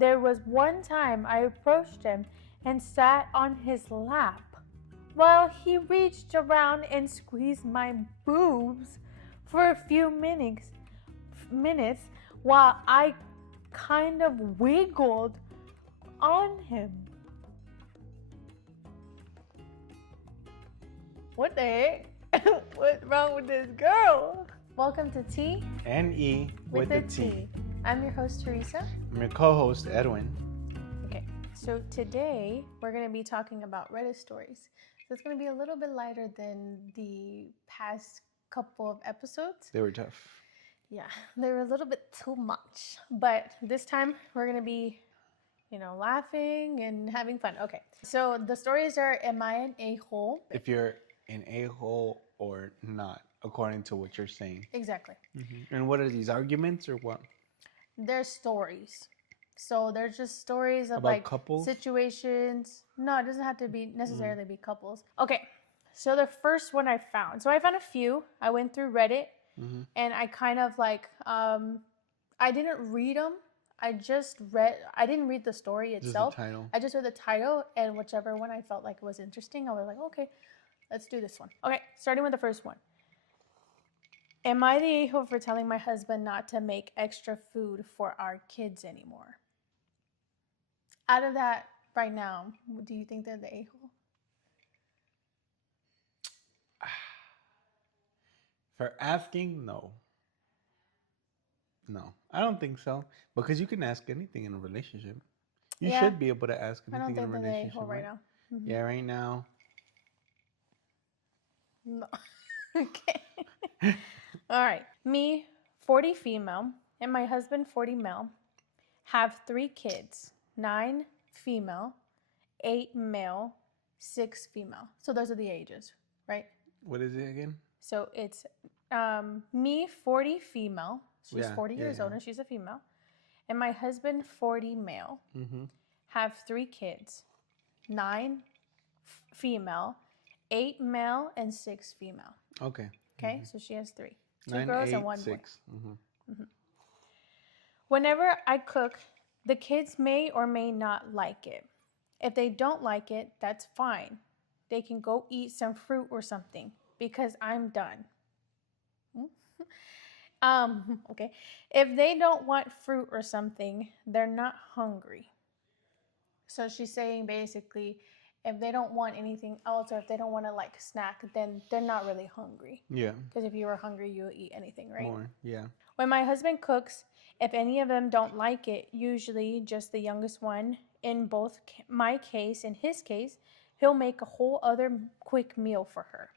There was one time I approached him and sat on his lap while he reached around and squeezed my boobs for a few minutes while I kind of wiggled on him. What the heck? What's wrong with this girl? Welcome to T and E with the T. I'm your host, Teresa. I'm your co-host, Edwin. Okay, so today we're going to be talking about Reddit stories. So it's going to be a little bit lighter than the past couple of episodes. They were tough. Yeah, they were a little bit too much. But this time we're going to be, laughing and having fun. Okay, so the stories are, am I an a-hole? If you're an a-hole or not, according to what you're saying. Exactly. Mm-hmm. And what are these, arguments or what? They're stories. So they're just stories of about couples? Situations. No, it doesn't have to be necessarily be couples. Okay, so the first one I found. So I found a few. I went through Reddit and I kind of I didn't read them. I didn't read the story itself. Just the title. I just read the title and whichever one I felt like was interesting, I was like, okay, let's do this one. Okay, starting with the first one. Am I the a-hole for telling my husband not to make extra food for our kids anymore? Out of that, right now, do you think they're the a-hole? For asking, no. No, I don't think so. Because you can ask anything in a relationship. You should be able to ask anything in a relationship. I don't think they're the a-hole right now. Mm-hmm. Yeah, right now. No. Okay. All right. Me, 40 female, and my husband, 40 male, have 3 kids, 9 female, 8 male, 6 female. So those are the ages, right? What is it again? So it's me, 40 female. She's 40 years old and she's a female. And my husband, 40 male, have 3 kids, 9 female, 8 male, and 6 female. Okay. Okay, so she has 3. 2 9, girls 8, and 1 6. boy. Whenever I cook, the kids may or may not like it. If they don't like it, that's fine. They can go eat some fruit or something because I'm done. Okay. If they don't want fruit or something, they're not hungry. So she's saying basically, if they don't want anything else or if they don't want to snack, then they're not really hungry. Yeah. Because if you were hungry, you would eat anything, right? More, yeah. When my husband cooks, if any of them don't like it, usually just the youngest one, in both my case and his case, he'll make a whole other quick meal for her.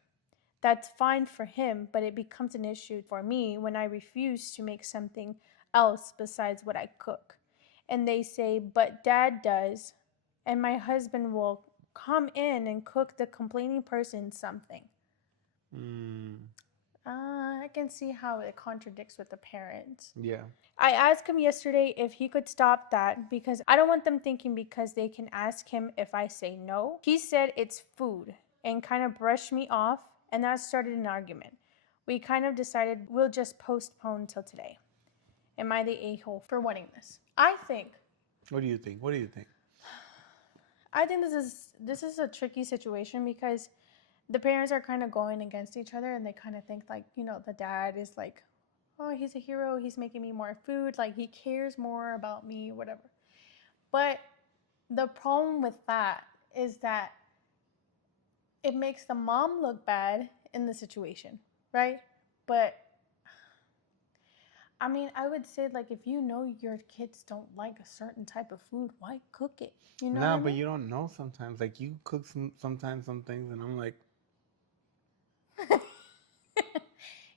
That's fine for him, but it becomes an issue for me when I refuse to make something else besides what I cook. And they say, but Dad does, and my husband will come in and cook the complaining person something. I can see how it contradicts with the parents. Yeah. I asked him yesterday if he could stop that because I don't want them thinking because they can ask him if I say no. He said it's food and kind of brushed me off, and that started an argument. We kind of decided we'll just postpone till today. Am I the a-hole for wanting this? I think. What do you think? I think this is a tricky situation because the parents are kind of going against each other and they kind of think the dad is oh, he's a hero. He's making me more food. He cares more about me, whatever. But the problem with that is that it makes the mom look bad in the situation, right? But I mean, I would say if you know your kids don't like a certain type of food, why cook it? You know? No, but you don't know sometimes. You cook sometimes some things, and I'm like.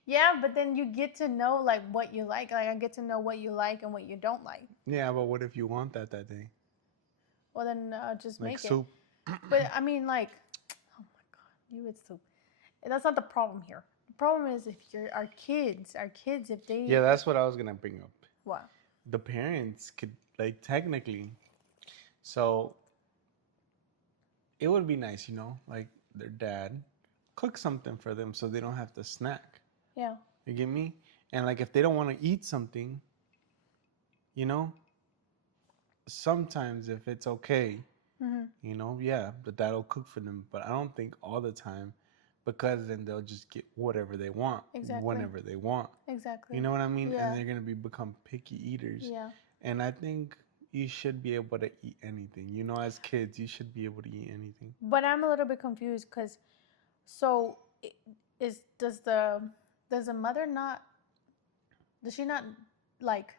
Yeah, but then you get to know what you like. I get to know what you like and what you don't like. Yeah, but what if you want that day? Well, then just make soup. It. But I mean, oh my God, you eat soup. That's not the problem here. The problem is if our kids, if they. Yeah, that's what I was gonna bring up. What? The parents could technically. So. It would be nice, their dad cook something for them so they don't have to snack. Yeah. You get me? And if they don't want to eat something, sometimes if it's okay, Mm-hmm. yeah, the dad will cook for them. But I don't think all the time, because then they'll just get whatever they want Exactly. whenever they want. You Exactly. know what I mean? And Yeah. they're gonna become picky eaters. Yeah. And I think you should be able to eat anything. As kids, you should be able to eat anything. But I'm a little bit confused because so is does the mother not does she not like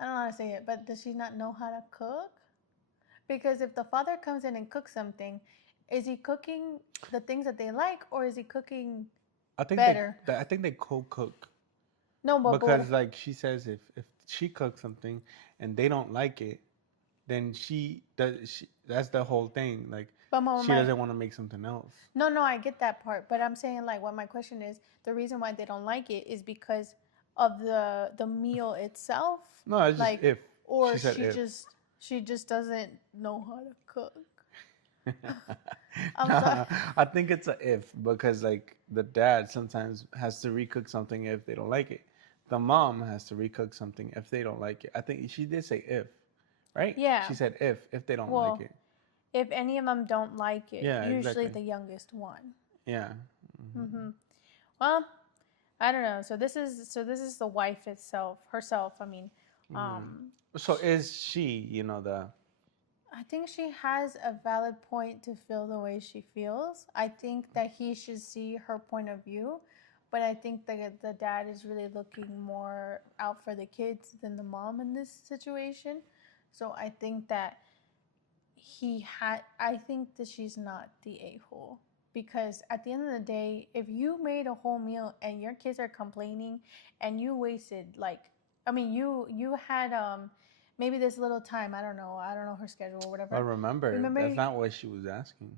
I don't know how to say it, but does she not know how to cook? Because if the father comes in and cooks something, is he cooking the things that they like or is he cooking I think better? I think they co-cook No, but because, like she says, if she cooks something and they don't like it, then she does. That's the whole thing. Like but she doesn't want to make something else. no, I get that part, but I'm saying like what my question is, the reason why they don't like it is because of the meal itself, No, it's just like, if or she said if. she just doesn't know how to cook. I'm sorry. Nah, I think it's a if because like the dad sometimes has to recook something if they don't like it. The mom has to recook something if they don't like it. I think she did say if, right? Yeah. She said if they don't like Well, it. if any of them don't like it, Yeah, usually exactly. the youngest one. Yeah. Mm-hmm. Well, I don't know. So this is the wife itself, herself. I mean, Mm. um, So is she, the I think she has a valid point to feel the way she feels. I think that he should see her point of view, but I think that the dad is really looking more out for the kids than the mom in this situation. So I think that I think that she's not the a-hole because at the end of the day, if you made a whole meal and your kids are complaining and you wasted like I mean you had maybe this little time, I don't know her schedule or But whatever. remember, Remember, that's not what she was asking.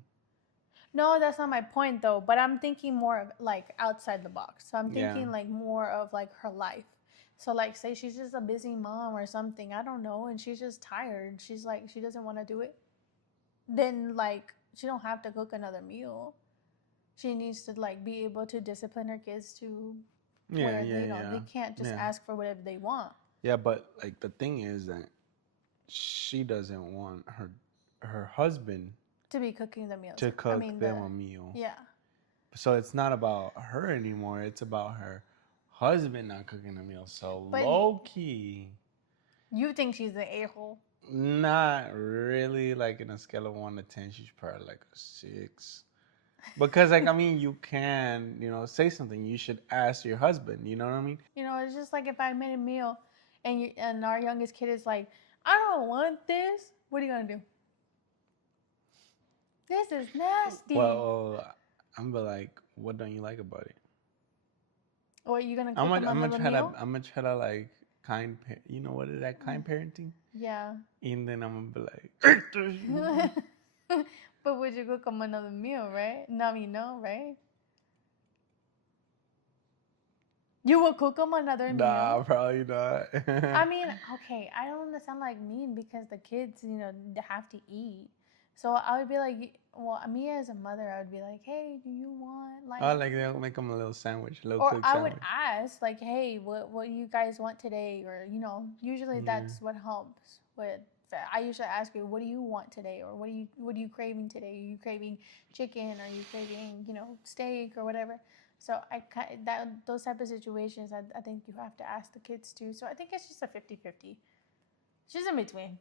no, that's not my point though, but I'm thinking more of like outside the box. So I'm Yeah. thinking like more of like her life. So like say she's just a busy mom or something, I don't know, and she's just tired. She's like she doesn't want to do it. Then like she don't have to cook another meal. She needs to like be able to discipline her kids to Yeah, where yeah, they yeah. can't just Yeah. ask for whatever they want Yeah, but like the thing is that she doesn't want her husband to be cooking the meals. to I cook mean them a meal. yeah. So it's not about her anymore. It's about her husband not cooking a meal. So But low key, you think she's an a-hole. not really. Like in a scale of 1 to 10, she's probably like a 6. Because like I mean, you can say something. You should ask your husband. You know what I mean? It's just like if I made a meal and our youngest kid is like, I don't want this. What are you gonna do? This is nasty. Well, I'm be like, what don't you like about it? Or are you gonna I'm cook gonna, them I'm gonna another try to, meal? I'm gonna try to like you know what is that kind parenting? Yeah. And then I'm gonna be like, But would you cook them another meal, right? No, right? You will cook them another nah, meal? probably not. I mean, okay, I don't want to sound like mean because the kids, they have to eat. So I would be like, well, me as a mother, I would be like, hey, do you want Oh, like, like they'll make them a little sandwich, a little or quick I would sandwich. ask like, hey, what do you guys want today? Or usually Yeah. that's what helps with. I usually ask you, what do you want today, or what are you craving today? Are you craving chicken? Are you craving steak or whatever? So that those type of situations, I think you have to ask the kids too. So I think it's just a 50-50. She's in between,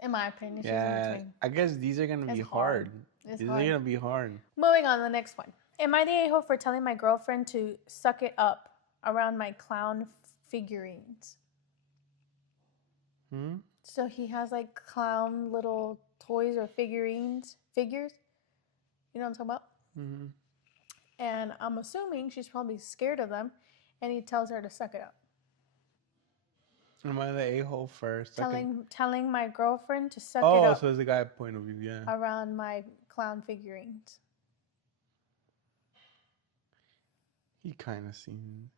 in my opinion. She's in Yeah, between. I guess these are gonna It's be hard. hard. It's These are hard. gonna be hard. Moving on to the next one. Am I the a-hole for telling my girlfriend to suck it up around my clown figurines? Hmm? So he has like clown little toys or figures. You know what I'm talking about? Mm-hmm. And I'm assuming she's probably scared of them, and he tells her to suck it up. Am I the a-hole first? Second. Telling my girlfriend to suck it Oh, up so it's the guy point of view, yeah. around my clown figurines. He kind of seems.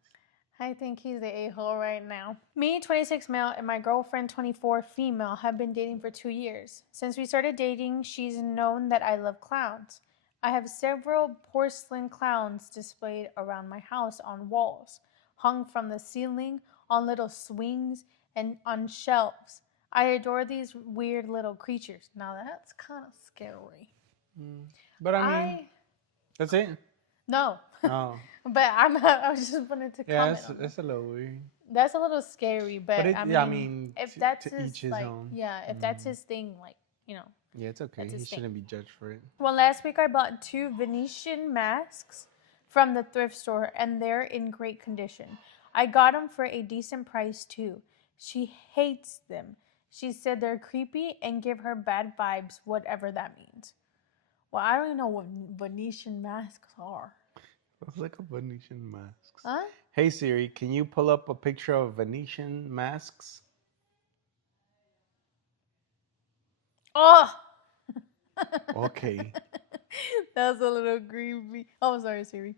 I think he's the a-hole right now. Me, 26 male, and my girlfriend, 24 female, have been dating for 2 years. Since we started dating, she's known that I love clowns. I have several porcelain clowns displayed around my house on walls, hung from the ceiling, on little swings, and on shelves. I adore these weird little creatures. Now that's kind of scary. But I mean, I that's it. no, Oh, but I was just wanted to yeah, comment on that. it's a little weird. That's a little scary, But but it, I yeah, I mean, mean, if that's to his each his like, own. yeah, if that's his thing, like, Yeah, it's okay. that's He his thing. shouldn't be judged for it. Well, last week I bought 2 Venetian masks from the thrift store, and they're in great condition. I got them for a decent price too. She hates them. She said they're creepy and give her bad vibes, whatever that means. Well, I don't even know what Venetian masks are. It's like a Venetian masks. Huh? Hey Siri, can you pull up a picture of Venetian masks? Oh! Okay. That's a little creepy. Oh, sorry, Siri.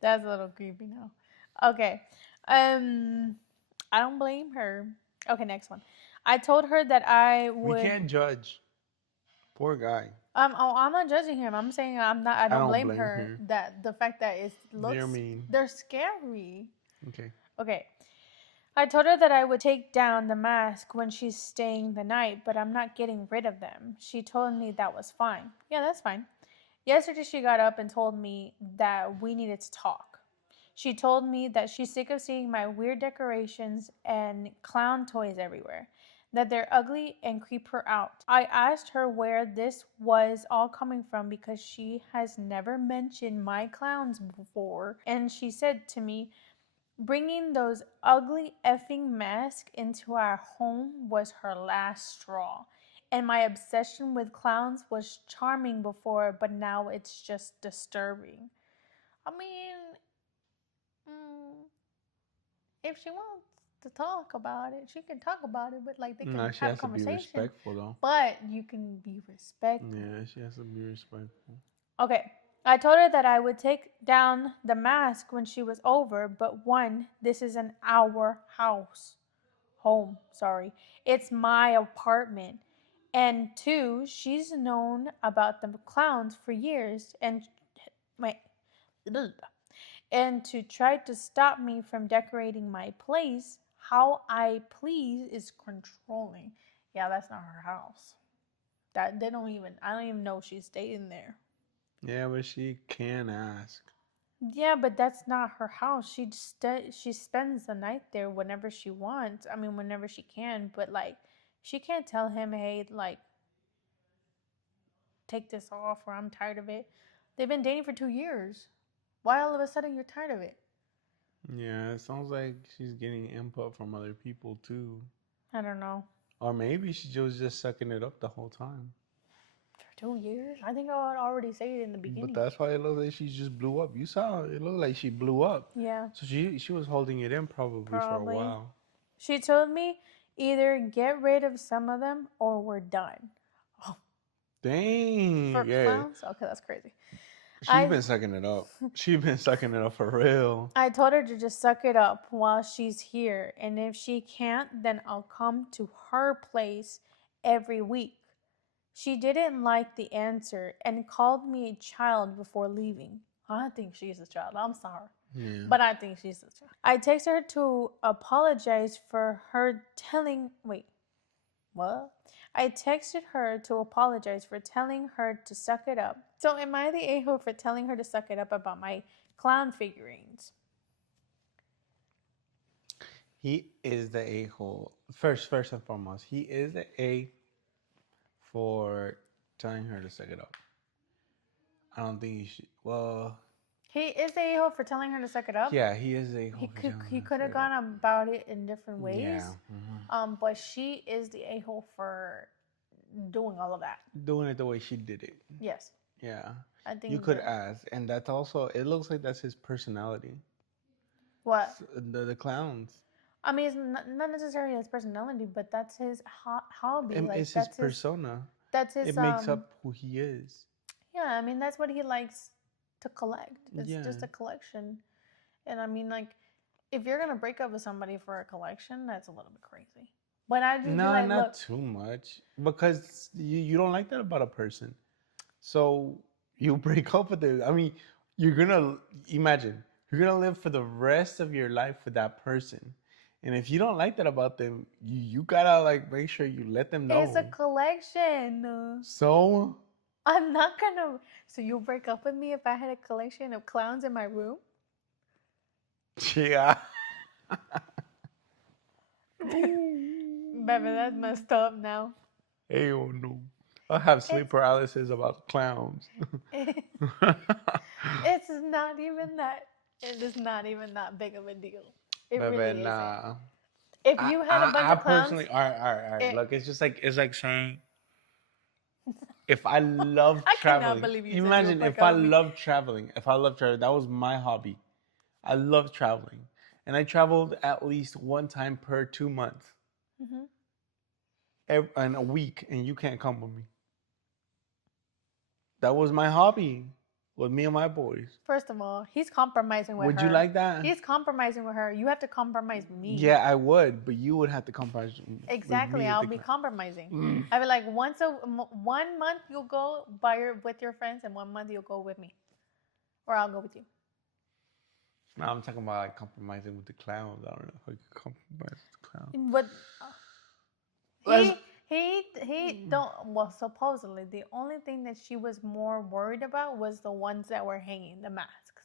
That's a little creepy now. Okay. I don't blame her. Okay, next one. I told her that I We would. can't judge. Poor guy. Oh, I'm not judging him. I'm saying I'm not. I I don't don't blame blame her her. that the fact that it They're looks. mean. They're scary. Okay. Okay. I told her that I would take down the mask when she's staying the night, but I'm not getting rid of them. She told me that was fine. Yeah, that's fine. Yesterday, she got up and told me that we needed to talk. She told me that she's sick of seeing my weird decorations and clown toys everywhere, that they're ugly and creep her out. I asked her where this was all coming from because she has never mentioned my clowns before, and she said to me, bringing those ugly effing masks into our home was her last straw. And my obsession with clowns was charming before, but now it's just disturbing. I mean, mm, if she wants to talk about it, she can talk about it, but like they No, can she have a has to be conversation. respectful though. But you can be respectful. Yeah, she has to be respectful. Okay. I told her that I would take down the mask when she was over, but one, this is an our house. Home, sorry. It's my apartment. And two, she's known about the clowns for years and my and to try to stop me from decorating my place how I please is controlling. Yeah, that's not her house. That they don't even I don't even know she's staying there. Yeah, but she can ask. Yeah, but that's not her house. She spends the night there whenever she wants. I mean, whenever she can. But like, she can't tell him, "Hey, like, take this off," or "I'm tired of it." They've been dating for 2 years. Why all of a sudden you're tired of it? Yeah, it sounds like she's getting input from other people too. I don't know. Or maybe she was just sucking it up the whole time. For 2 years, I think I would already say it in the But beginning. that's why it looks like she just blew up. You saw it looked like she blew up. Yeah, So she was holding it in probably for a probably. while. She told me either get rid of some of them or we're done. Oh, Dang, for yeah. clowns? Okay, that's crazy. She's I been sucking it up. She's been sucking it up for real. I told her to just suck it up while she's here, and if she can't, then I'll come to her place every week. She didn't like the answer and called me a child before leaving. I think she's a child. I'm sorry. Yeah. But I think she's a child. I texted her to apologize for her telling. Wait, what? I texted her to apologize for telling her to suck it up. So, am I the a hole for telling her to suck it up about my clown figurines? He is the a hole. First and foremost, he is the A for telling her to suck it up. I don't think he should. Well, He is the a-hole for telling her to suck it up. yeah, he is a hole. He could have gone about it in different ways. Yeah. But she is the a-hole for doing all of that. Doing it the way she did it. Yes. Yeah. I think You could ask, and that's also. It looks like that's his personality. What? The clowns. I mean, it's not necessarily his personality, but that's his hobby. It's his persona. That's his. It makes up who he is. Yeah, I mean that's what he likes to collect. It's Yeah. just a collection, and I mean like, if you're gonna break up with somebody for a collection, that's a little bit crazy. But I just be No, like, not look, too much, because you don't like that about a person. So you break up with it. I mean, you're gonna imagine you're gonna live for the rest of your life with that person, And if you don't like that about them, you gotta like make sure you let them know. It's a collection. So I'm not gonna. So you'll break up with me if I had a collection of clowns in my room? yeah. Baby, that's messed up now. Hell no. I have sleep It's paralysis about clowns. it's not even that. It is not even that big of a deal. It But really isn't. nah. If you had a bunch I of clowns, personally, all right, all right, all right. it, Look, it's like saying if I love I cannot traveling. believe you said you'll Imagine break if up I with me. love traveling. If I love traveling, that was my hobby. I love traveling, and I traveled at least one time per 2 months, Hmm. and a week, and you can't come with me. That was my hobby with me and my boys. First of all, he's compromising with Would her. you like that? He's compromising with her. You have to compromise me. Yeah, I would, but you would have to compromise Exactly. with me. I'll be compromising. I'll be like, 1 month you'll go with your friends, and 1 month you'll go with me, or I'll go with you. No, I'm talking about like compromising with the clowns. I don't know if I could compromise with the clowns. But Let's- he don't. Well, supposedly the only thing that she was more worried about was the ones that were hanging, the masks.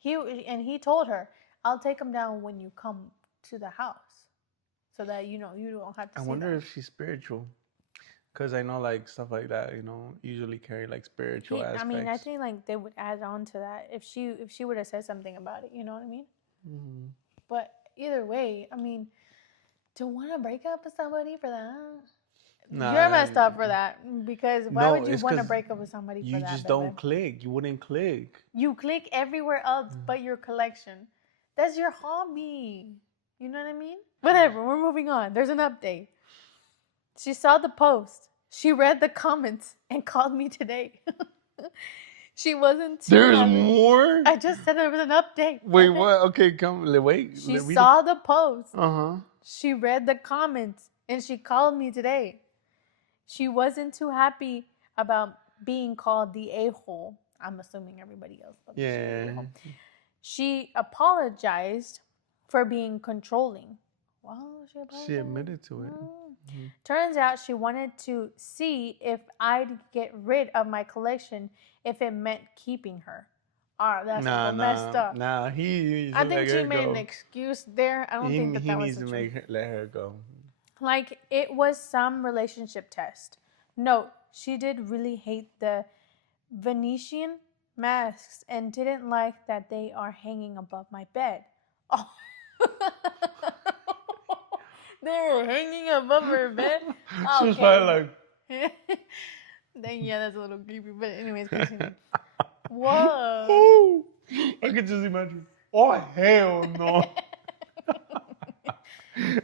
He told her, "I'll take them down when you come to the house, so that you don't have to I see wonder them." if she's spiritual. Because I know like stuff like that, usually carry like spiritual I aspects. mean, I think like they would add on to that if she would have said something about it. You know what I mean? Mm-hmm. But either way, I mean, to want to break up with somebody for that, Nah, you're messed up for that. Because why no, would you it's want to 'cause break up with somebody for you that, just baby? don't click. You wouldn't click. You click everywhere else but your collection. That's your hobby. You know what I mean? Whatever, we're moving on. There's an update. She saw the post. She read the comments and called me today. She wasn't too There's happy. more? I just said there was an update. Wait, what? Okay, come. Wait. She saw the post. Uh-huh. She read the comments and she called me today. She wasn't too happy about being called the a-hole. I'm assuming everybody else. Yeah. She apologized for being controlling. Wow, She admitted to it. Mm-hmm. Turns out she wanted to see if I'd get rid of my collection if it meant keeping her. That's a little messed up. Nah, I think she made an excuse there. I don't think that was needs to let her go. Like it was some relationship test. Note, she did really hate the Venetian masks and didn't like that they are hanging above my bed. Oh. They were hanging above her bed? She was probably like... Then yeah, that's a little creepy. But anyways, continue. Whoa. I could just imagine. Oh, hell no.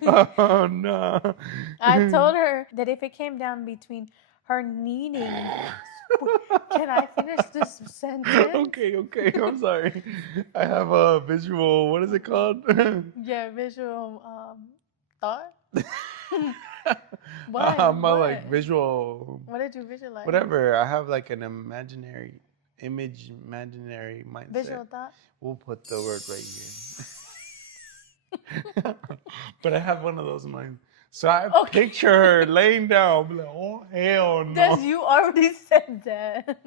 Oh, no. I told her that if it came down between her needing... Can I finish this sentence? Okay. I'm sorry. I have a visual... What is it called? Yeah, visual thought? What? I'm like visual... What did you visualize? Whatever. I have like an imaginary mindset. Visual thought? We'll put the word right here. But I have one of those in mind. So I picture her laying down. I'm like, oh, hell no. Because you already said that.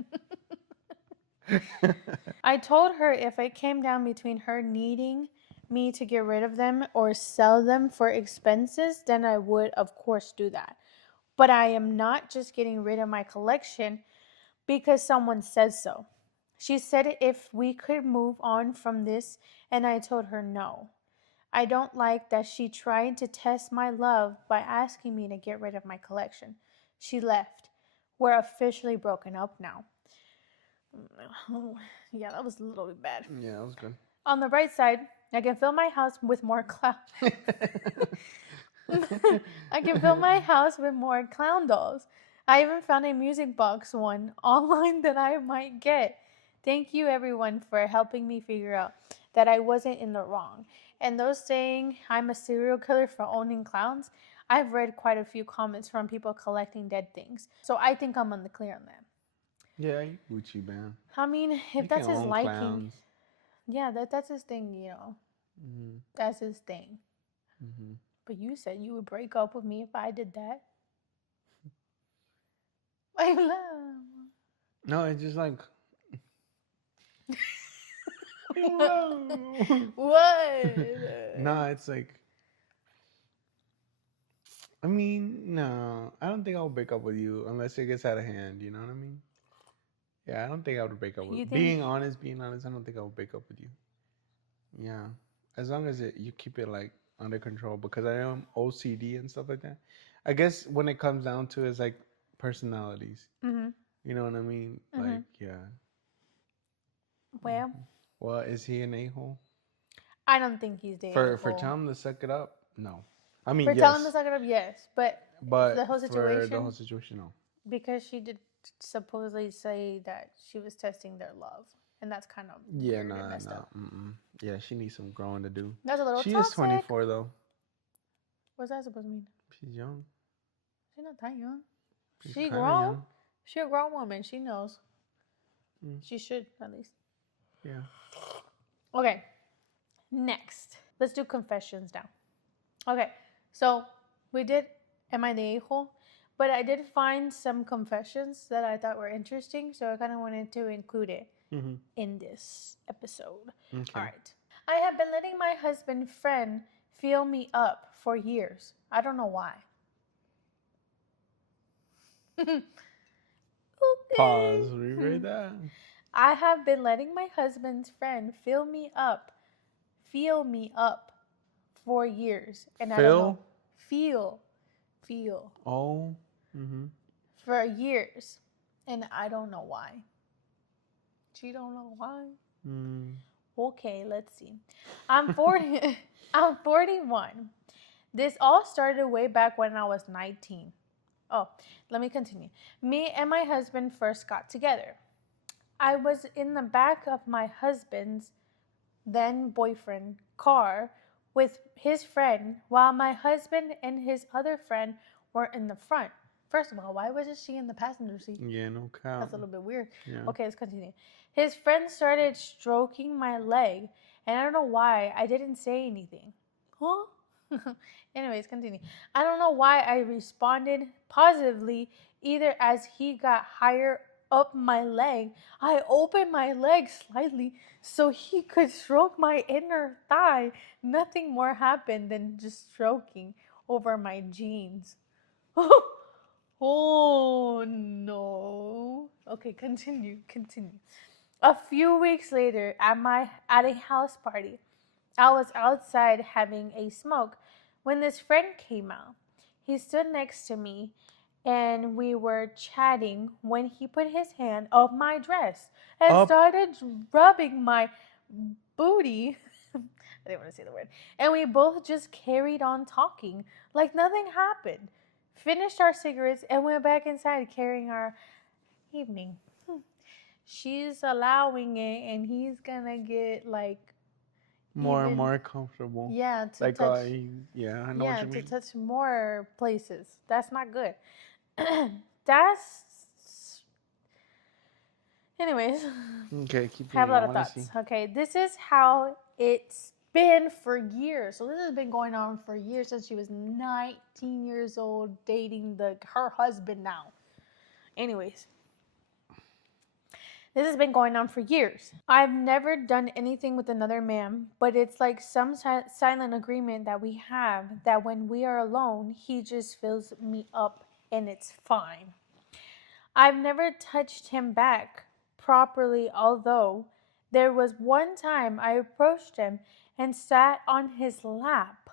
I told her if it came down between her needing me to get rid of them or sell them for expenses, then I would, of course, do that. But I am not just getting rid of my collection because someone says so. She said if we could move on from this, and I told her no. I don't like that she tried to test my love by asking me to get rid of my collection. She left. We're officially broken up now. Yeah, that was a little bit bad. Yeah, that was good. On the bright side, I can fill my house with more I can fill my house with more clown dolls. I even found a music box one online that I might get. Thank you everyone for helping me figure out that I wasn't in the wrong. And those saying I'm a serial killer for owning clowns, I've read quite a few comments from people collecting dead things. So I think I'm on the clear on that. Yeah, Gucci man. I mean, if that's his liking, yeah, that's his thing, you know. Mm-hmm. That's his thing. Mm-hmm. But you said you would break up with me if I did that. I love. No, it's just like What? no, it's like I mean, no, I don't think I'll break up with you unless it gets out of hand. You know what I mean? Yeah, I don't think I would break up You with. think Being honest, I don't think I would break up with you. Yeah, as long as you keep it like under control because I am OCD and stuff like that. I guess when it comes down to it's like personalities. Mhm. You know what I mean? Like Mhm. yeah. Well, Well, is he an a hole? I don't think he's the For a-hole. telling him to suck it up? No. I mean For telling him to yes, suck it up, yes. But for the but whole for the whole situation, situation, no. because she did supposedly say that she was testing their love. And that's kind of Yeah, weird and nah, messed nah. up. Mm-mm. Yeah, she needs some growing to do. That's a little She is toxic. 24 though. What's that supposed to mean? She's young. She's not that young. She's She kind of grown. young. She a grown woman. She knows. Mm, She should, at least. yeah. Okay. Next. Let's do confessions now. Okay. So we did Am I the A-hole? But I did find some confessions that I thought were interesting. So I kind of wanted to include it Mm-hmm. in this episode. All Okay. right. I have been letting my husband friend feel me up for years. I don't know why. Okay. Pause. Reread that. I have been letting my husband's friend feel me up for years, and I don't know, Phil. feel, feel Oh. Mm-hmm. for years, and I don't know why. She don't know why. Mm. Okay, let's see. I'm 40. I'm 41. This all started way back when I was 19. Oh, let me continue. Me and my husband first got together. I was in the back of my husband's then boyfriend car with his friend while my husband and his other friend were in the front. First of all, why wasn't she in the passenger seat? Yeah, no cow. That's a little bit weird. Yeah. Okay, let's continue. His friend started stroking my leg, and I don't know why I didn't say anything. Huh? Anyways, continue. I don't know why I responded positively either as he got higher up my leg. I opened my leg slightly so he could stroke my inner thigh. Nothing more happened than just stroking over my jeans. Oh no. Okay, continue. A few weeks later at a house party, I was outside having a smoke when this friend came out. He stood next to me and we were chatting when he put his hand up my dress and Up. started rubbing my booty. I didn't want to say the word. And we both just carried on talking like nothing happened. Finished our cigarettes and went back inside carrying our evening. She's allowing it and he's gonna get like More and even more comfortable. yeah to Like, touch yeah, I know what yeah you to mean. touch more places. That's not good. That's anyways. Okay, keep I have a reading. I lot of want to see. thoughts. Okay, this is how it's been for years. So this has been going on for years since she was 19 years old, dating her husband now. Anyways, this has been going on for years. I've never done anything with another man, but it's like some silent agreement that we have that when we are alone, he just fills me up and it's fine. I've never touched him back properly, although there was one time I approached him and sat on his lap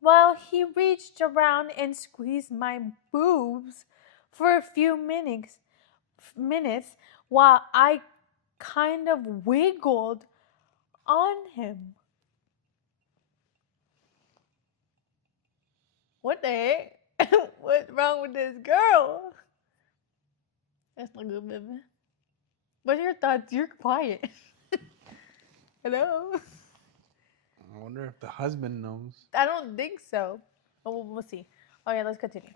while he reached around and squeezed my boobs for a few minutes while I kind of wiggled on him. What the heck? What's wrong with this girl? That's not good, baby. What are your thoughts? You're quiet. Hello? I wonder if the husband knows. I don't think so. Oh, we'll see. Okay, let's continue.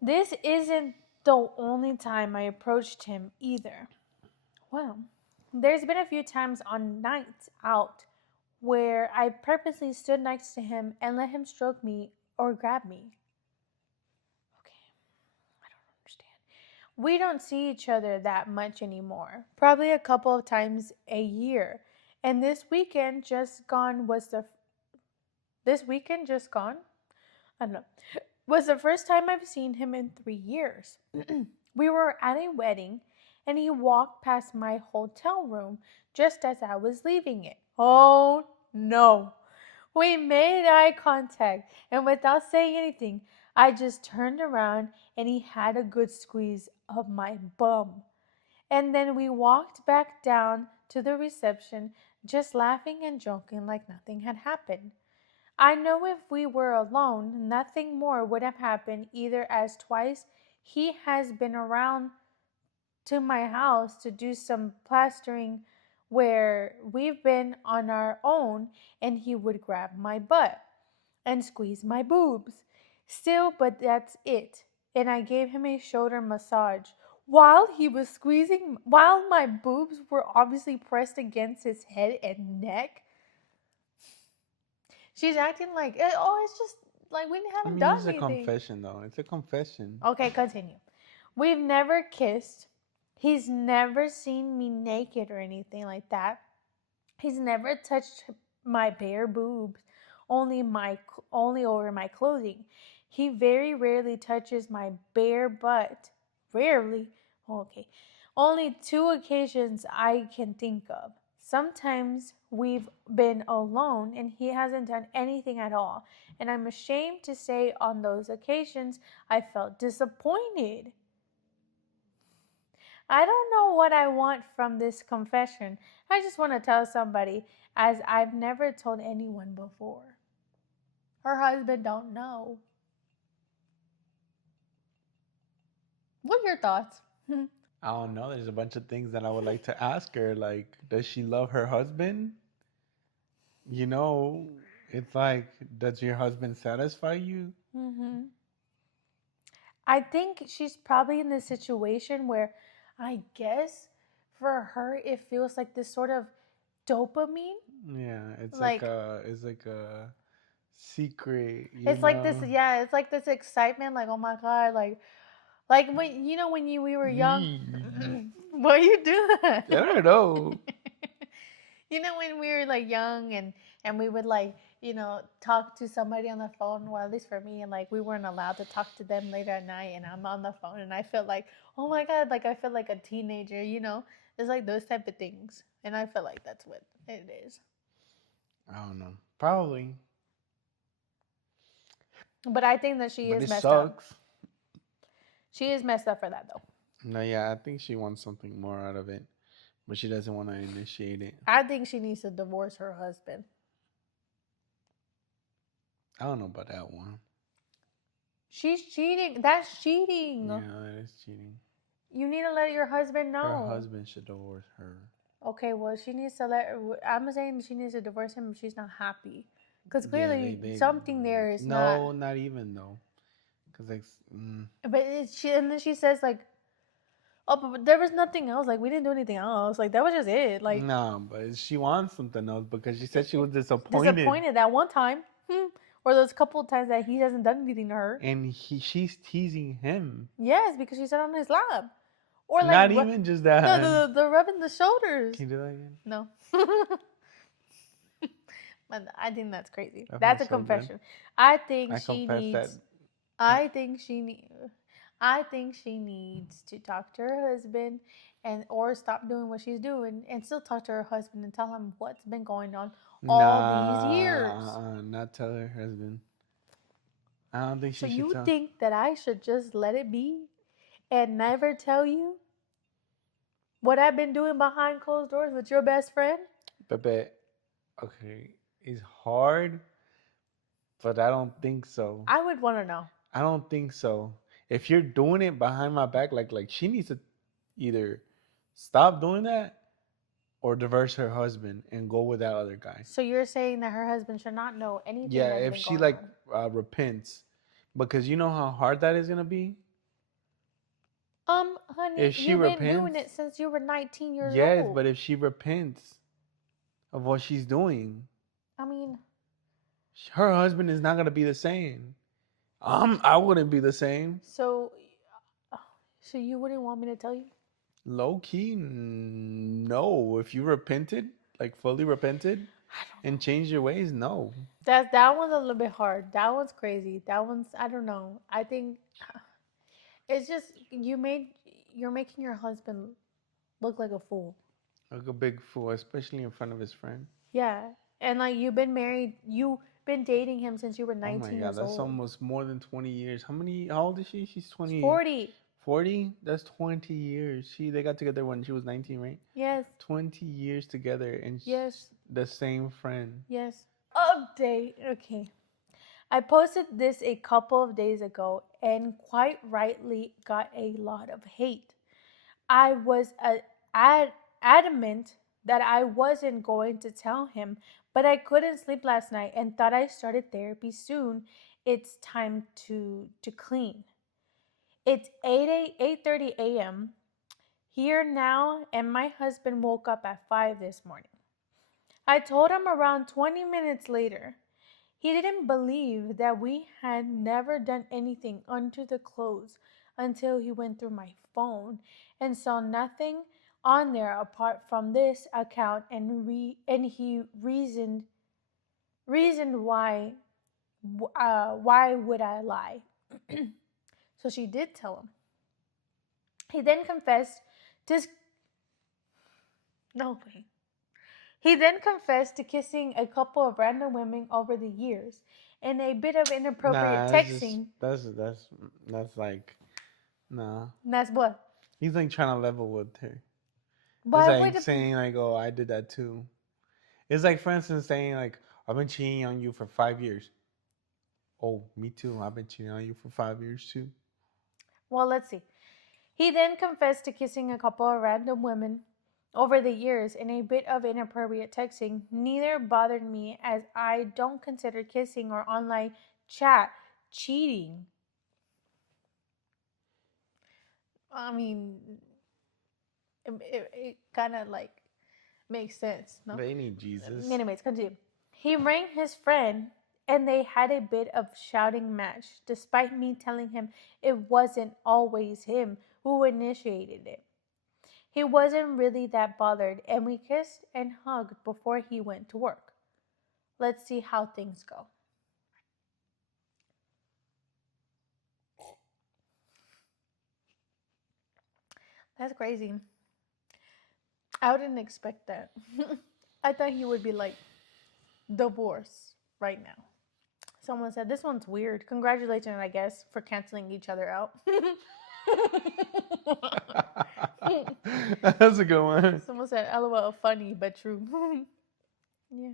This isn't the only time I approached him either. Well, there's been a few times on nights out where I purposely stood next to him and let him stroke me or grab me. Okay, I don't understand. We don't see each other that much anymore. Probably a couple of times a year. And this weekend just gone? I don't know. Was the first time I've seen him in 3 years. We were at a wedding and he walked past my hotel room just as I was leaving it. Oh no. We made eye contact, and without saying anything, I just turned around and he had a good squeeze of my bum. And then we walked back down to the reception, just laughing and joking like nothing had happened. I know if we were alone, nothing more would have happened either, as twice he has been around to my house to do some plastering where we've been on our own and he would grab my butt and squeeze my boobs. Still, but that's it. And I gave him a shoulder massage while my boobs were obviously pressed against his head and neck. She's acting like, oh, it's just like we I haven't mean, done it's a anything. confession, though. It's a confession. Okay, continue. We've never kissed. He's never seen me naked or anything like that. He's never touched my bare boobs, only over my clothing. He very rarely touches my bare butt. Rarely. Okay. Only two occasions I can think of. Sometimes we've been alone and he hasn't done anything at all. And I'm ashamed to say on those occasions I felt disappointed. I don't know what I want from this confession. I just want to tell somebody, as I've never told anyone before. Her husband don't know. What are your thoughts? I don't know. There's a bunch of things that I would like to ask her. Like, does she love her husband? You know, it's like, does your husband satisfy you? Mm-hmm. I think she's probably in this situation where I guess for her it feels like this sort of dopamine. Yeah, Like it's like a secret, you it's like this, know. yeah, it's like this excitement, like, oh my god, like when we were young. I What you do that? don't know. When we were like young and we would like talk to somebody on the phone. Well, at least for me, and like we weren't allowed to talk to them later at night, and I'm on the phone and I felt like, oh my god, like I feel like a teenager. It's like those type of things, and I feel like that's what it is. I don't know. Probably, But I think that she but is it messed up. sucks. She is messed up for that though. No, yeah, I think she wants something more out of it, but she doesn't want to initiate it. I think she needs to divorce her husband. I don't know about that one. She's cheating. That's cheating. Yeah, that is cheating. You need to let your husband Her know. husband should divorce her. Okay, well, she needs to I'm saying she needs to divorce him if she's not happy. Because Yeah, clearly they something there is no, not. not even though, because like, But and then she says, like, oh, but there was nothing else. Like, we didn't do anything else. Like, that was just it. Like, no, but she wants something else because she said she was disappointed. disappointed that one time. Or those couple of times that he hasn't done anything to her. And she's teasing him. Yes, because she sat on his lap. Or like, not even just that. No, the rubbing the shoulders. Can you do that again? No. But I think that's crazy. That That's a felt so confession. good. I think I she confess needs. that. I think she needs to talk to her husband or stop doing what she's doing and still talk to her husband and tell him what's been going on all these years. Not tell her husband. I don't think she So should you tell. think that I should just let it be and never tell you what I've been doing behind closed doors with your best friend? But okay, it's hard, but I don't think so. I would want to know. I don't think so. If you're doing it behind my back, like she needs to either stop doing that or divorce her husband and go with that other guy. So you're saying that her husband should not know anything? Yeah, that's if been she going on. repents, because you know how hard that is gonna be. Honey, If she you've repents, been doing it since you were 19 years old. yes, but if she repents of what she's doing, I mean, Her husband is not gonna be the same. I wouldn't be the same. so you wouldn't want me to tell you? Low key, no. If you repented, like fully repented, I don't know. and changed your ways, no. That one's a little bit hard. That one's crazy. That one's, I don't know. I think it's just you're making your husband look like a fool. Like a big fool, especially in front of his friend. Yeah. And like you've been dating him since you were Oh my 19 god, years that's old. almost more than 20 years. How old is she? She's It's 20, 40. 40? That's 20 years. They got together when she was 19, right? Yes. 20 years together and Yes. the same friend. Yes. Update. Okay. I posted this a couple of days ago and quite rightly got a lot of hate. I was adamant that I wasn't going to tell him, but I couldn't sleep last night and thought I started therapy soon. It's time to clean. It's 8:30 a.m. here now, and my husband woke up at 5 this morning. I told him around 20 minutes later. He didn't believe that we had never done anything under the clothes until he went through my phone and saw nothing on there apart from this account, and he reasoned why would I lie. So she did tell him. He then confessed to no way. He then confessed to kissing a couple of random women over the years and a bit of inappropriate Nah, that's just texting. that's like nah. And that's what? He's like trying to level with her. It's Why would like it? saying like, "Oh, I did that too." It's like, for instance, saying like, "I've been cheating on you for 5 years." Oh, me too. I've been cheating on you for 5 years too. Well, let's see. He then confessed to kissing a couple of random women over the years and a bit of inappropriate texting. Neither bothered me as I don't consider kissing or online chat cheating. I mean, it kind of like makes sense, no? They need Jesus. Anyways, continue. He rang his friend and they had a bit of shouting match, despite me telling him it wasn't always him who initiated it. He wasn't really that bothered, and we kissed and hugged before he went to work. Let's see how things go. That's crazy. I wouldn't expect that. I thought he would be like, divorce right now. Someone said, this one's weird. Congratulations, I guess, for canceling each other out. That's a good one. Someone said, LOL, funny but true. Yeah.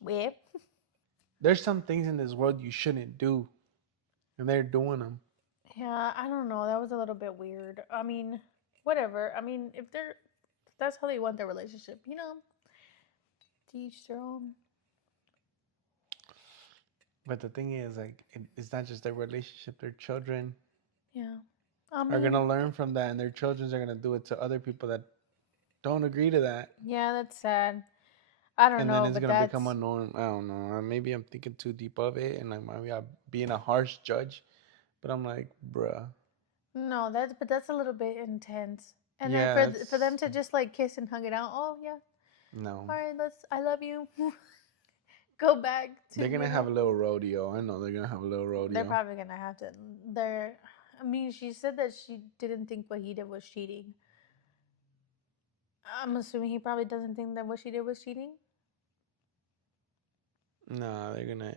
Weird. There's some things in this world you shouldn't do, and they're doing them. Yeah, I don't know. That was a little bit weird. I mean, whatever. I mean, if that's how they want their relationship, to each their own. But the thing is, like, it's not just their relationship. Their children Yeah. I are mean, gonna learn from that, and their children are gonna do it to other people that don't agree to that. yeah, that's sad. I don't And then know, it's but gonna become that's a norm. I don't know. Maybe I'm thinking too deep of it, and like maybe I'm being a harsh judge. But I'm like, bruh. no, that's a little bit intense. And then Yeah, for it's them to just like kiss and hug it out. Oh yeah, no. all right, I love you. Go back to They're gonna have a little rodeo. I know they're gonna have a little They're rodeo. probably gonna have to. They're. I mean, she said that she didn't think what he did was cheating. I'm assuming he probably doesn't think that what she did was cheating. Nah, they're gonna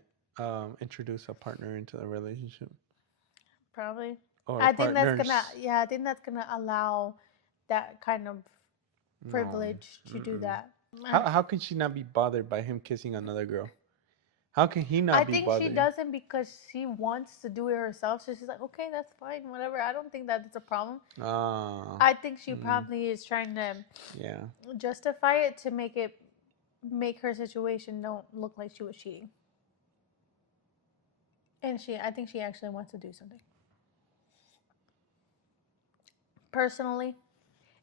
introduce a partner into the relationship Probably. or I think that's gonna. partners. Yeah, I think that's gonna allow that kind of No. privilege to do Mm-mm. that. How can she not be bothered by him kissing another girl? How can he I not be think she bothered? doesn't because she wants to do it herself. So she's like, okay, that's fine, whatever. I don't think that it's a problem. Ah, I think she mm, probably is trying to yeah. justify it to make her situation don't look like she was cheating. And I think she actually wants to do something. Personally,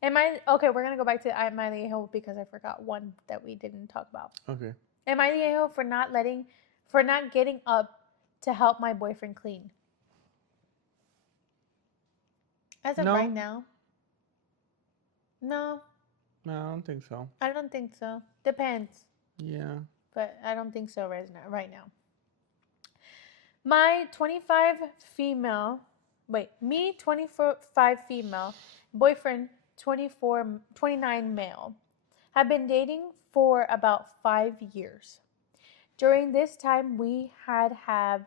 Am I okay? We're gonna go back to am I the a-hole because I forgot one that we didn't talk about. Okay. Am I the a-hole for not getting up to help my boyfriend clean? As of right No. now, no, No, I don't think so. I don't think so. Depends, Yeah. but I don't think so right now. My 25 female, me 25 female, boyfriend 29 male, have been dating for about 5 years. During this time, we have had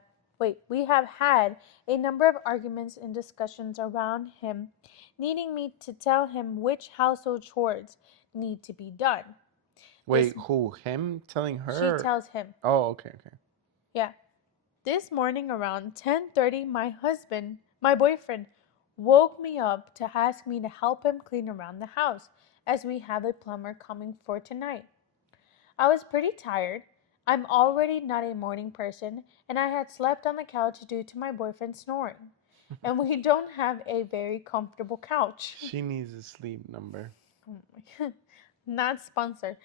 a number of arguments and discussions around him needing me to tell him which household chores need to be done. Wait, This who? Him telling She her? tells him. Oh, okay, okay. Yeah. This morning around 10:30, my boyfriend, woke me up to ask me to help him clean around the house as we have a plumber coming for tonight. I was pretty tired. I'm already not a morning person, and I had slept on the couch due to my boyfriend snoring. And we don't have a very comfortable couch. She needs a sleep number. Not sponsored.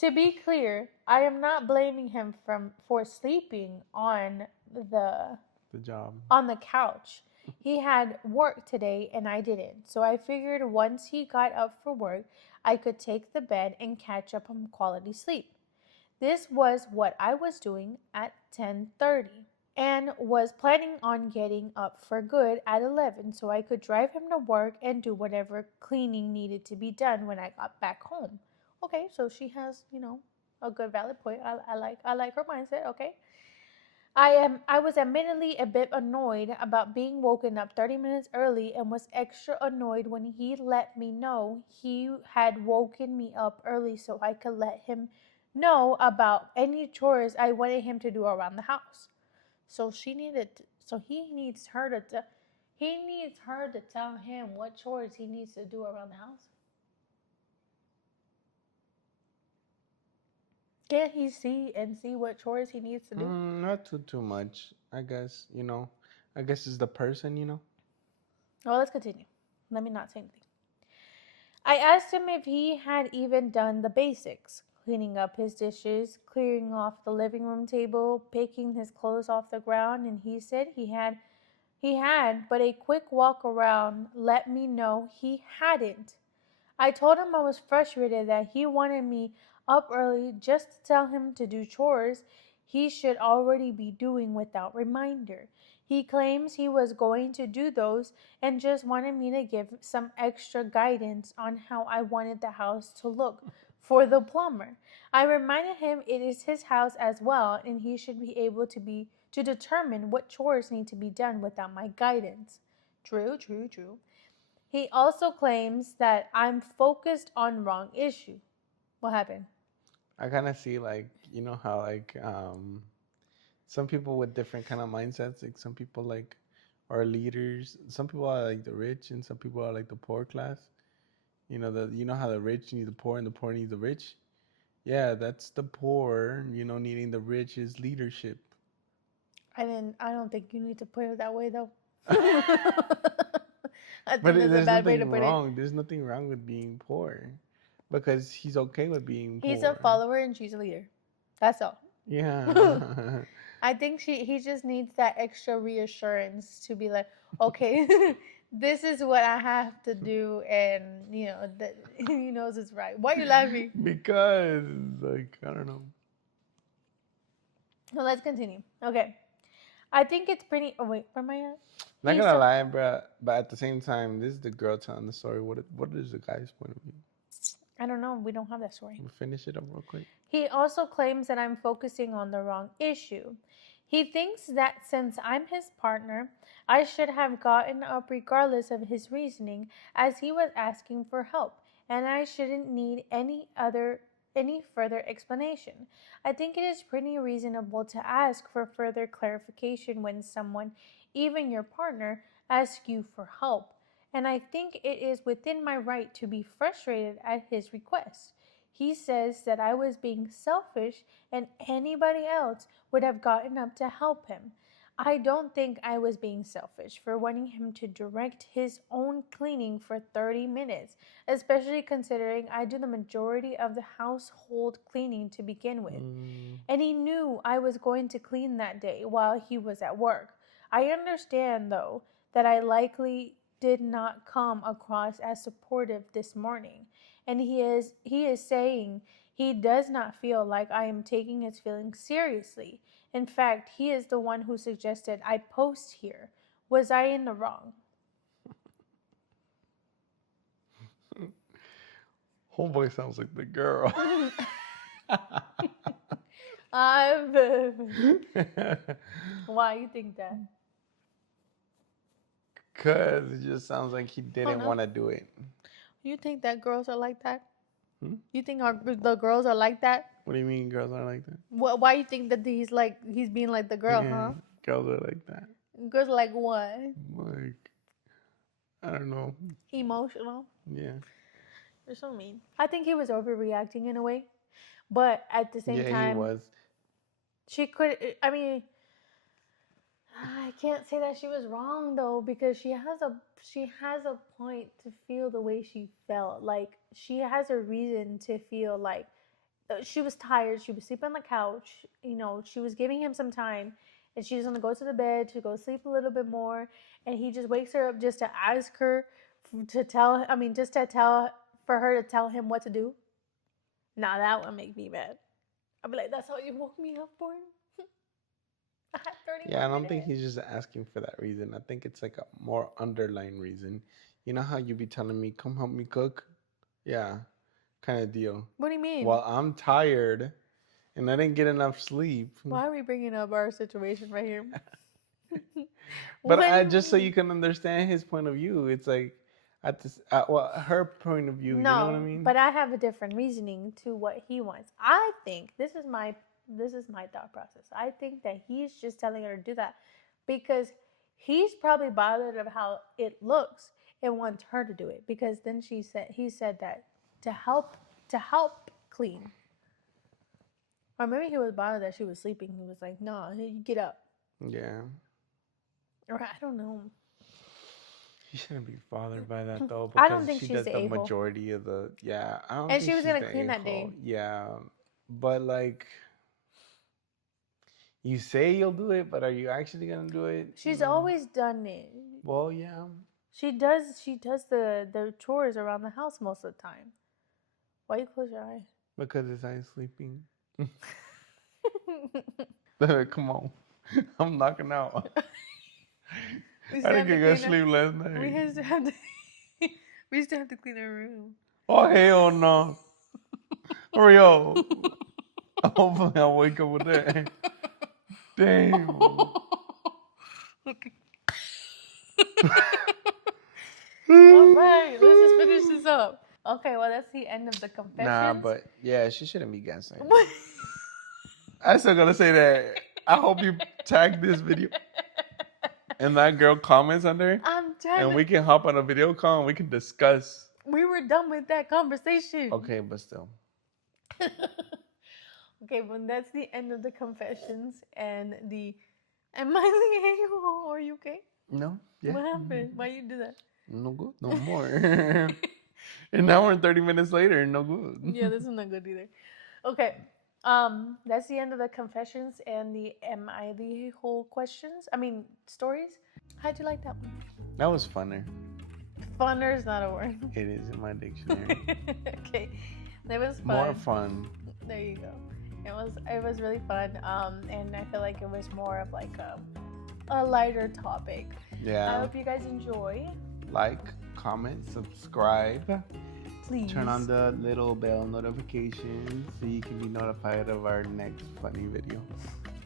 To be clear, I am not blaming him for sleeping the The job. on the couch. He had work today and I didn't. So I figured once he got up for work, I could take the bed and catch up on quality sleep. This was what I was doing at 10:30 and was planning on getting up for good at 11 so I could drive him to work and do whatever cleaning needed to be done when I got back home. Okay, so she has, a good valid point. I like her mindset, okay? I was admittedly a bit annoyed about being woken up 30 minutes early and was extra annoyed when he let me know he had woken me up early so I could let him know about any chores I wanted him to do around the house. So he needs her to tell him what chores he needs to do around the house. Can't he see what chores he needs to do? Not too much. I guess I guess it's the person. Well, let's continue. Let me not say anything. I asked him if he had even done the basics, cleaning up his dishes, clearing off the living room table, picking his clothes off the ground, and he said he had, but a quick walk around let me know he hadn't. I told him I was frustrated that he wanted me up early just to tell him to do chores he should already be doing without reminder. He claims he was going to do those and just wanted me to give some extra guidance on how I wanted the house to look for the plumber. I reminded him it is his house as well and he should be able to determine what chores need to be done without my guidance. True, true, true. He also claims that I'm focused on wrong issue. What happened? I kind of see like how like some people with different kind of mindsets. Like some people like are leaders. Some people are like the rich, and some people are like the poor class. How the rich need the poor and the poor need the rich. Yeah, that's the poor. Needing the rich's leadership. I don't think you need to put it that way though. I But think that's a there's bad way to nothing put it. wrong. There's nothing wrong with being poor, because he's okay with being He's a poor. follower and she's a leader. That's all. Yeah. I think he just needs that extra reassurance to be like, okay, this is what I have to do, and that he knows it's right. Why are you laughing? Because like I don't know. So let's continue. Okay, I think it's pretty. Oh wait, where am I at? Not He's gonna so, lie, bro. But at the same time, this is the girl telling the story. What is the guy's point of view? I don't know. We don't have that story. We'll finish it up real quick. He also claims that I'm focusing on the wrong issue. He thinks that since I'm his partner, I should have gotten up regardless of his reasoning as he was asking for help, and I shouldn't need any further explanation. I think it is pretty reasonable to ask for further clarification when someone, even your partner, asks you for help, and I think it is within my right to be frustrated at his request. He says that I was being selfish and anybody else would have gotten up to help him. I don't think I was being selfish for wanting him to direct his own cleaning for 30 minutes, especially considering I do the majority of the household cleaning to begin with. And he knew I was going to clean that day while he was at work. I understand, though, that I likely did not come across as supportive this morning, and he is saying he does not feel like I am taking his feelings seriously. In fact, he is the one who suggested I post here. Was I in the wrong? Homeboy sounds like the girl. Why you think that? Because it just sounds like he didn't want to do it. You think that girls are like that? Hmm? You think the girls are like that? What do you mean girls are like that? Why you think that he's being like the girl, huh? Girls are like that. Girls are like what? Like, I don't know. Emotional? Yeah. You're so mean. I think he was overreacting in a way. But at the same time, he was. She could, I mean, I can't say that she was wrong though, because she has a point to feel the way she felt. Like she has a reason to feel like she was tired. She was sleeping on the couch. She was giving him some time, and she's gonna go to the bed to go sleep a little bit more. And he just wakes her up just to ask her for her to tell him what to do. Now that would make me mad. I'd be like, that's all you woke me up for? I had 30 Yeah, I don't think he's just asking for that reason. I think it's like a more underlying reason. You know how you be telling me, come help me cook? Yeah, kind of deal. What do you mean? Well, I'm tired and I didn't get enough sleep. Why are we bringing up our situation right here? But just so you can understand his point of view, it's like, her point of view, you know what I mean? But I have a different reasoning to what he wants. I think this is my thought process. I think that he's just telling her to do that because he's probably bothered of how it looks and wants her to do it, because then he said that to help clean. Or maybe he was bothered that she was sleeping. He was like, "No, you get up." Yeah. Or I don't know. You shouldn't be bothered by that though, I don't think she she's does the a-hole. majority of the I don't And think she was she's gonna the clean that a-hole. day. Yeah, but like, you say you'll do it, but are you actually gonna do it? She's always done it. Well, yeah. She does the chores around the house most of the time. Why you close your eye? Because his eye's sleeping. Come on, I'm knocking out. I didn't get good sleep last night. We used to have to clean our room. Oh hell no! Hurry up! Hopefully I'll wake up with that. Damn. Okay. All right, let's just finish this up. Okay, well that's the end of the confessions. Nah, but yeah, she shouldn't be guessing. I still gotta say that. I hope you tag this video and that girl comments under, and we can hop on a video call and we can discuss. We were done with that conversation. Okay, but still. Okay, well that's the end of the confessions and the. Am I a-hole? Are you okay? No. Yeah. What happened? Why you do that? No good. No more. And now we're 30 minutes later. No good. Yeah, this is not good either. Okay. That's the end of the confessions and the am I the whole questions? I mean, stories. How'd you like that one? That was funner. Funner is not a word. It is in my dictionary. Okay, that was fun. More fun. There you go. It was really fun. And I feel like it was more of like a lighter topic. Yeah. I hope you guys enjoy. Like, comment, subscribe. Please. Turn on the little bell notifications so you can be notified of our next funny video.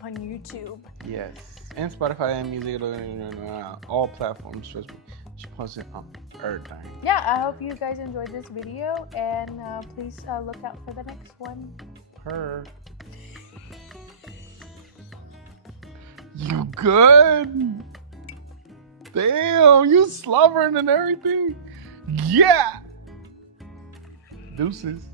On YouTube. Yes. And Spotify and music, all platforms, trust me. She posts it on her time. Yeah, I hope you guys enjoyed this video, and please look out for the next one. Her. You good? Damn, you slobbering and everything? Yeah. Deuces.